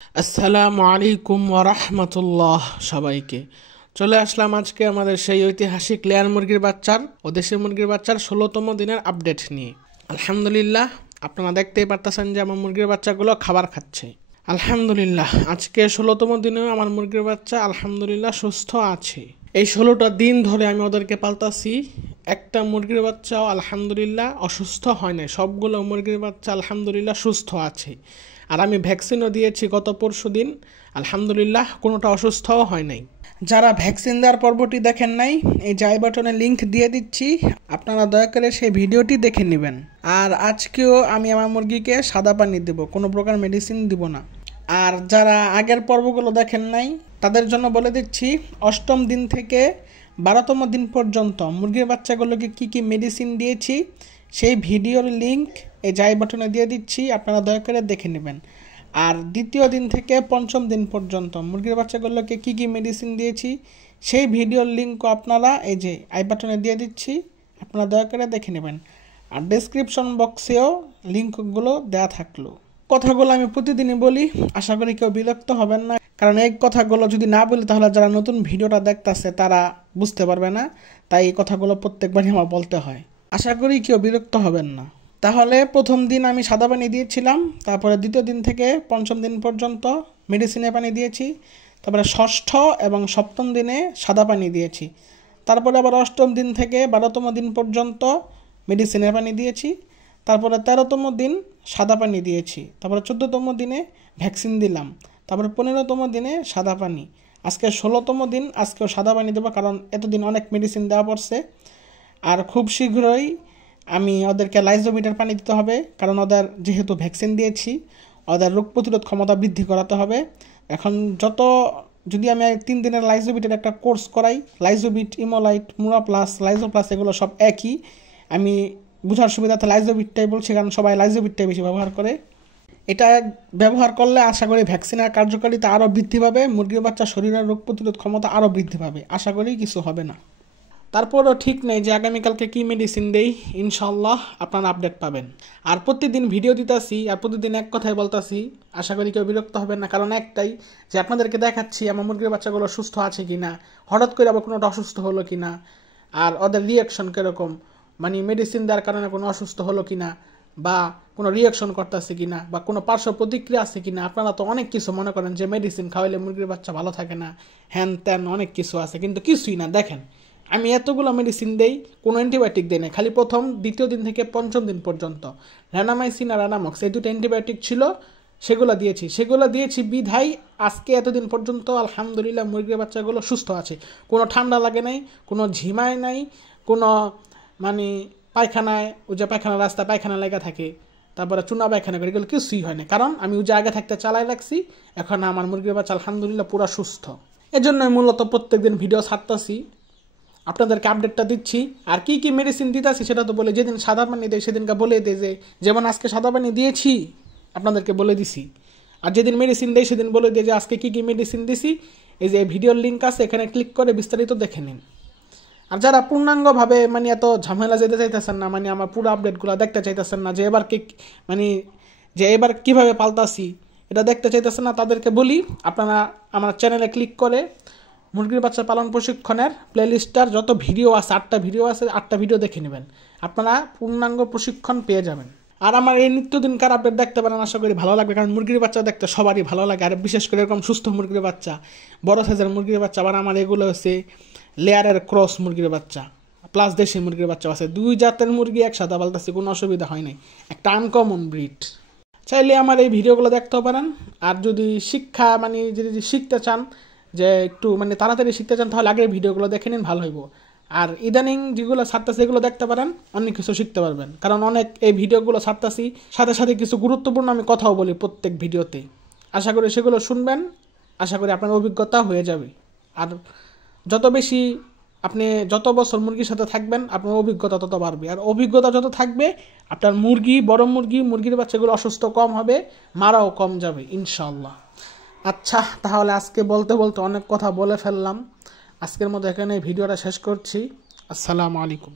আসসালামু আলাইকুম ওয়া রাহমাতুল্লাহ। সবাইকে চলে আসলাম আজকে আমাদের সেই ঐতিহাসিক লেয়ার মুরগির বাচ্চার ও দেশি মুরগির বাচ্চার ১৬তম দিনের আপডেট নিয়ে। আলহামদুলিল্লাহ, আপনারা দেখতেই পারতেছেন যে আমার মুরগির বাচ্চাগুলো খাবার খাচ্ছে। আলহামদুলিল্লাহ, আজকে ১৬তম দিনেও আমার মুরগির বাচ্চা আলহামদুলিল্লাহ সুস্থ আছে। এই ১৬টা দিন ধরে আমি ওদেরকে পালতাছি, একটা মুরগির বাচ্চাও আলহামদুলিল্লাহ অসুস্থ হয় নাই। সবগুলো মুরগির বাচ্চা আলহামদুলিল্লাহ সুস্থ আছে। আর আমি ভ্যাকসিনও দিয়েছি গত পরশু দিন, আলহামদুলিল্লাহ কোনোটা অসুস্থও হয় নাই। যারা ভ্যাকসিন দেওয়ার পর্বটি দেখেন নাই, এই আই বাটনে লিঙ্ক দিয়ে দিচ্ছি, আপনারা দয়া করে সেই ভিডিওটি দেখে নেবেন। আর আজকেও আমি আমার মুরগিকে সাদা পানি দেব, কোনো প্রকার মেডিসিন দিব না। আর যারা আগের পর্বগুলো দেখেন নাই তাদের জন্য বলে দিচ্ছি, ৮ম দিন থেকে ১২তম দিন পর্যন্ত মুরগির বাচ্চাগুলোকে কি কি মেডিসিন দিয়েছি সেই ভিডিওর লিঙ্ক এই আই বাটনে দিয়ে দিচ্ছি, আপনারা দয়া করে দেখে নেবেন। আর দ্বিতীয় দিন থেকে ৫ম দিন পর্যন্ত মুরগির বাচ্চাগুলোকে কি কি মেডিসিন দিয়েছি সেই ভিডিওর লিঙ্কও আপনারা এই যে আই বাটনে দিয়ে দিচ্ছি, আপনারা দয়া করে দেখে নেবেন। আর ডেসক্রিপশন বক্সেও লিঙ্কগুলো দেওয়া থাকলো। কথাগুলো আমি প্রতিদিনই বলি, আশা করি কেউ বিরক্ত হবেন না, কারণ এই কথাগুলো যদি না বলি তাহলে যারা নতুন ভিডিওটা দেখতেছে তারা বুঝতে পারবে না, তাই এই কথাগুলো প্রত্যেকবারই আমার বলতে হয়। আশা করি কেউ বিরক্ত হবেন না। তাহলে প্রথম দিন আমি সাদা পানি দিয়েছিলাম, তারপরে দ্বিতীয় দিন থেকে ৫ম দিন পর্যন্ত মেডিসিনের পানি দিয়েছি, তারপরে ষষ্ঠ এবং সপ্তম দিনে সাদা পানি দিয়েছি, তারপরে আবার ৮ম দিন থেকে ১২তম দিন পর্যন্ত মেডিসিনের পানি দিয়েছি, তারপরে ১৩তম দিন সাদা পানি দিয়েছি, তারপরে ১৪তম দিনে ভ্যাকসিন দিলাম, তারপরে ১৫তম দিনে সাদা পানি, আজকে ১৬তম দিন, আজকেও সাদা পানি দেবো, কারণ এতদিন অনেক মেডিসিন দেওয়া পড়ছে। আর খুব শীঘ্রই আমি ওদেরকে লাইজোবিটের পানি দিতে হবে, কারণ ওদের যেহেতু ভ্যাকসিন দিয়েছি ওদের রোগ প্রতিরোধ ক্ষমতা বৃদ্ধি করাতে হবে। এখন যদি আমি ৩ দিনের লাইজোবিটের একটা কোর্স করাই, লাইজোবিট, ইমোলাইট, মুরা প্লাস, লাইজো প্লাস এগুলো সব একই, আমি বোঝার সুবিধাতে লাইজোবিটটাই বলছি, কারণ সবাই লাইজোবিটটাই বেশি ব্যবহার করে। এটা ব্যবহার করলে আশা করি ভ্যাকসিনের কার্যকারিতা আরও বৃদ্ধি পাবে, মুরগির বাচ্চা শরীরের রোগ প্রতিরোধ ক্ষমতা আরও বৃদ্ধি পাবে, আশা করি কিছু হবে না। তারপরও ঠিক নেই যে আগামীকালকে কী মেডিসিন দেই, ইনশাল্লাহ আপনারা আপডেট পাবেন। আর প্রতিদিন ভিডিও দিতেছি আর প্রতিদিন এক কথাই বলতেছি, আশা করি কেউ বিরক্ত হবেন না, কারণ একটাই যে আপনাদেরকে দেখাচ্ছি আমার মুরগির বাচ্চাগুলো সুস্থ আছে কি না, হঠাৎ করে আবার কোনোটা অসুস্থ হলো কি না, আর ওদের রিয়াকশন কীরকম, মানে মেডিসিন দেওয়ার কারণে কোনো অসুস্থ হলো কি না, বা কোনো রিয়াকশন করতেছে কি না, বা কোনো পার্শ্ব প্রতিক্রিয়া আছে কি না। আপনারা তো অনেক কিছু মনে করেন যে মেডিসিন খাওয়াইলে মুরগির বাচ্চা ভালো থাকে না, হ্যান ত্যান অনেক কিছু আছে, কিন্তু কিছুই না। দেখেন আমি এতগুলো মেডিসিন দেই, কোনো অ্যান্টিবায়োটিক দেই না, খালি প্রথম দ্বিতীয় দিন থেকে ৫ম দিন পর্যন্ত র্যানামাইসিন আর অ্যানামক্স এই 2টা অ্যান্টিবায়োটিক ছিল, সেগুলো দিয়েছি বিধাই আজকে এতদিন পর্যন্ত আলহামদুলিল্লাহ মুরগির বাচ্চাগুলো সুস্থ আছে। কোনো ঠান্ডা লাগে নাই, কোনো ঝিমায় নাই, কোনো মানে পায়খানায় পায়খানার রাস্তায় পায়খানা লেগে থাকে, তারপরে চুনা পায়খানা করে, এগুলো কিছুই হয় না, কারণ আমি আগে থাকতে চালাই রাখছি। এখন আমার মুরগির বাচ্চা আলহামদুলিল্লাহ পুরো সুস্থ। এজন্যই মূলত প্রত্যেকদিন ভিডিও ছাড়তেছি, আপনাদেরকে আপডেটটা দিচ্ছি। আর কি কি মেডিসিন দিতেছি সেটা তো বলে, যেদিন সাদা পানি দেয় সেদিনকে বলে দেয়, যে যেমন আজকে সাদা পানি দিয়েছি আপনাদেরকে বলে দিছি, আর যেদিন মেডিসিন দেয় সেদিন বলে দিয়ে যে আজকে কি কি মেডিসিন দিছি। এই যে ভিডিওর লিঙ্ক আছে, এখানে ক্লিক করে বিস্তারিত দেখে নিন। আর যারা পূর্ণাঙ্গভাবে মানে এত ঝামেলা যেতে চাইতেছেন না, মানে আমার পুরো আপডেটগুলো দেখতে চাইতেছেন না, যে এবার কীভাবে পাল্টাছি এটা দেখতে চাইতেছেন না, তাদেরকে বলি আপনারা আমার চ্যানেলে ক্লিক করে মুরগির বাচ্চা পালন প্রশিক্ষণের প্লেলিস্টটার যত ভিডিও আছে, 8টা ভিডিও আছে, 8টা ভিডিও দেখে নেবেন, আপনারা পূর্ণাঙ্গ প্রশিক্ষণ পেয়ে যাবেন। আর আমার এই নিত্যদিনকার আপডেট দেখতে পারেন, আশা করি ভালো লাগবে, কারণ মুরগির বাচ্চা দেখতে সবারই ভালো লাগে, আর বিশেষ করে এরকম সুস্থ মুরগির বাচ্চা, বড় সাইজের মুরগির বাচ্চা। আবার আমার এগুলো হচ্ছে লেয়ারের ক্রস মুরগির বাচ্চা প্লাস দেশি মুরগির বাচ্চা আছে, 2 জাতের মুরগি একসাথে পাল্টাছি, কোনো অসুবিধা হয় নাই, একটা আনকমন ব্রিড। চাইলে আমার এই ভিডিওগুলো দেখতেও পারেন। আর যদি যদি শিখতে চান, যে একটু তাড়াতাড়ি শিখতে চান, তাহলে আগের ভিডিওগুলো দেখে নিন, ভালো হইব। আর ইদানিং যেগুলো ছাড়তেছি এগুলো দেখতে পারেন, অনেক কিছু শিখতে পারবেন, কারণ অনেক এই ভিডিওগুলো ছাড়তেছি, সাথে সাথে কিছু গুরুত্বপূর্ণ আমি কথাও বলি প্রত্যেক ভিডিওতে। আশা করি সেগুলো শুনবেন, আশা করি আপনার অভিজ্ঞতা হয়ে যাবে। আর যত বছর মুরগির সাথে থাকবেন আপনার অভিজ্ঞতা তত বাড়বে, আর অভিজ্ঞতা যত থাকবে আপনার বড় মুরগির বাচ্চাগুলো অসুস্থ কম হবে, মারাও কম যাবে ইনশাআল্লাহ। আচ্ছা, তাহলে আজকে বলতে বলতে অনেক কথা বলে ফেললাম, আজকের মতো এখানে ভিডিওটা শেষ করছি। আসসালামু আলাইকুম।